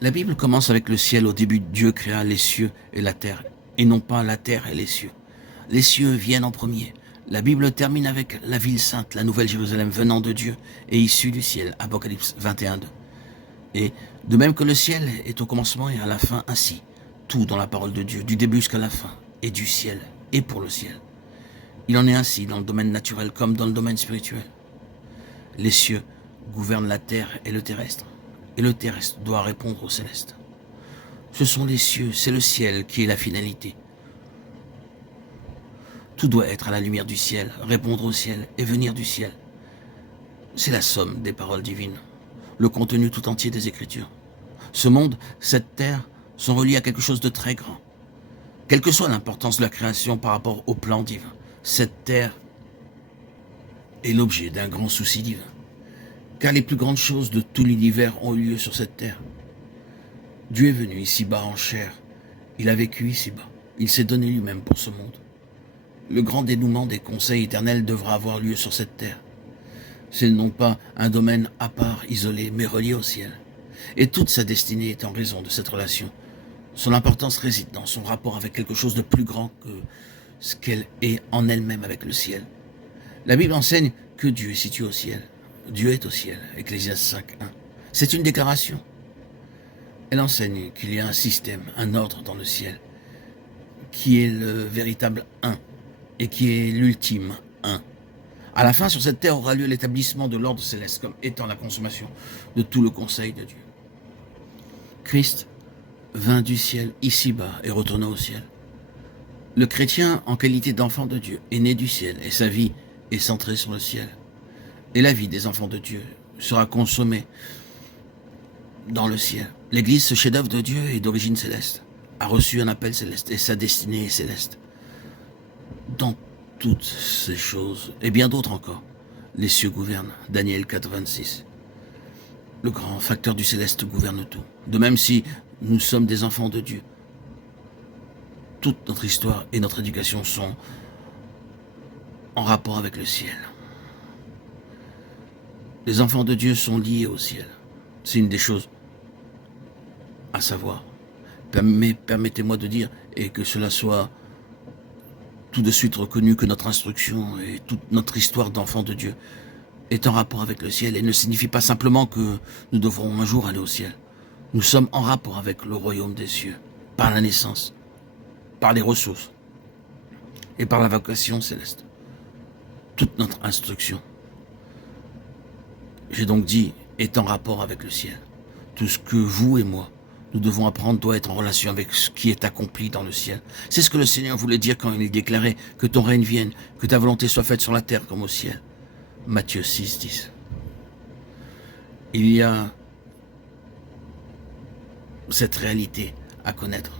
La Bible commence avec le ciel. Au début, Dieu créa les cieux et la terre, et non pas la terre et les cieux. Les cieux viennent en premier. La Bible termine avec la ville sainte, la nouvelle Jérusalem venant de Dieu et issue du ciel, Apocalypse 21:2. Et de même que le ciel est au commencement et à la fin, ainsi, tout dans la parole de Dieu, du début jusqu'à la fin, est du ciel et pour le ciel. Il en est ainsi dans le domaine naturel comme dans le domaine spirituel. Les cieux gouvernent la terre et le terrestre doit répondre au céleste. Ce sont les cieux, c'est le ciel qui est la finalité. Tout doit être à la lumière du ciel, répondre au ciel et venir du ciel. C'est la somme des paroles divines, le contenu tout entier des Écritures. Ce monde, cette terre, sont reliés à quelque chose de très grand. Quelle que soit l'importance de la création par rapport au plan divin, cette terre est l'objet d'un grand souci divin. Car les plus grandes choses de tout l'univers ont eu lieu sur cette terre. Dieu est venu ici-bas en chair. Il a vécu ici-bas. Il s'est donné lui-même pour ce monde. Le grand dénouement des conseils éternels devra avoir lieu sur cette terre. C'est non pas un domaine à part, isolé, mais relié au ciel. Et toute sa destinée est en raison de cette relation. Son importance réside dans son rapport avec quelque chose de plus grand que ce qu'elle est en elle-même avec le ciel. La Bible enseigne que Dieu est situé au ciel. Dieu est au ciel, Ecclésiaste 5:1. C'est une déclaration. Elle enseigne qu'il y a un système, un ordre dans le ciel, qui est le véritable un, et qui est l'ultime un. À la fin, sur cette terre aura lieu l'établissement de l'ordre céleste comme étant la consommation de tout le conseil de Dieu. Christ vint du ciel ici-bas et retourna au ciel. Le chrétien, en qualité d'enfant de Dieu, est né du ciel et sa vie est centrée sur le ciel. Et la vie des enfants de Dieu sera consommée dans le ciel. L'Église, ce chef-d'œuvre de Dieu, est d'origine céleste, a reçu un appel céleste et sa destinée est céleste. Dans toutes ces choses, et bien d'autres encore, les cieux gouvernent. Daniel 4:26. Le grand facteur du céleste gouverne tout. De même, si nous sommes des enfants de Dieu, toute notre histoire et notre éducation sont en rapport avec le ciel. Les enfants de Dieu sont liés au ciel. C'est une des choses à savoir. Mais permettez-moi de dire, et que cela soit tout de suite reconnu, que notre instruction et toute notre histoire d'enfants de Dieu est en rapport avec le ciel et ne signifie pas simplement que nous devrons un jour aller au ciel. Nous sommes en rapport avec le royaume des cieux, par la naissance, par les ressources et par la vocation céleste. Toute notre instruction, j'ai donc dit, est en rapport avec le ciel. Tout ce que vous et moi, nous devons apprendre doit être en relation avec ce qui est accompli dans le ciel. C'est ce que le Seigneur voulait dire quand il déclarait que ton règne vienne, que ta volonté soit faite sur la terre comme au ciel. Matthieu 6:10. Il y a cette réalité à connaître.